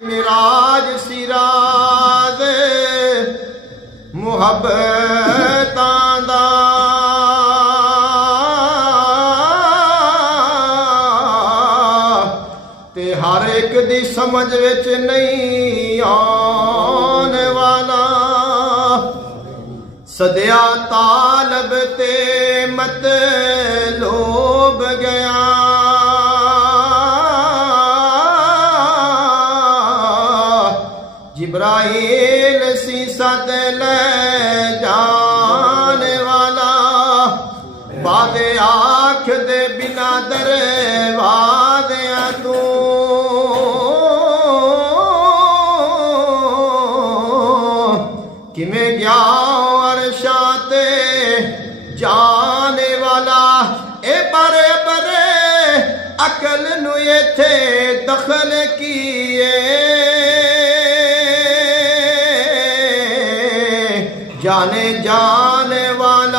میراج سراج محبتاں دا تے ہر ایک دی سمجھ وچ نہیں آن والا صدیا طالب تے مطلوب گیا جبرائیل سی سد لے جانے والا باد آنکھ دے بنا دروازیاں تو کمیں گیا عرشاں تے جانے والا اے برے برے عقل نو ایتھے دخل کیے جانے والا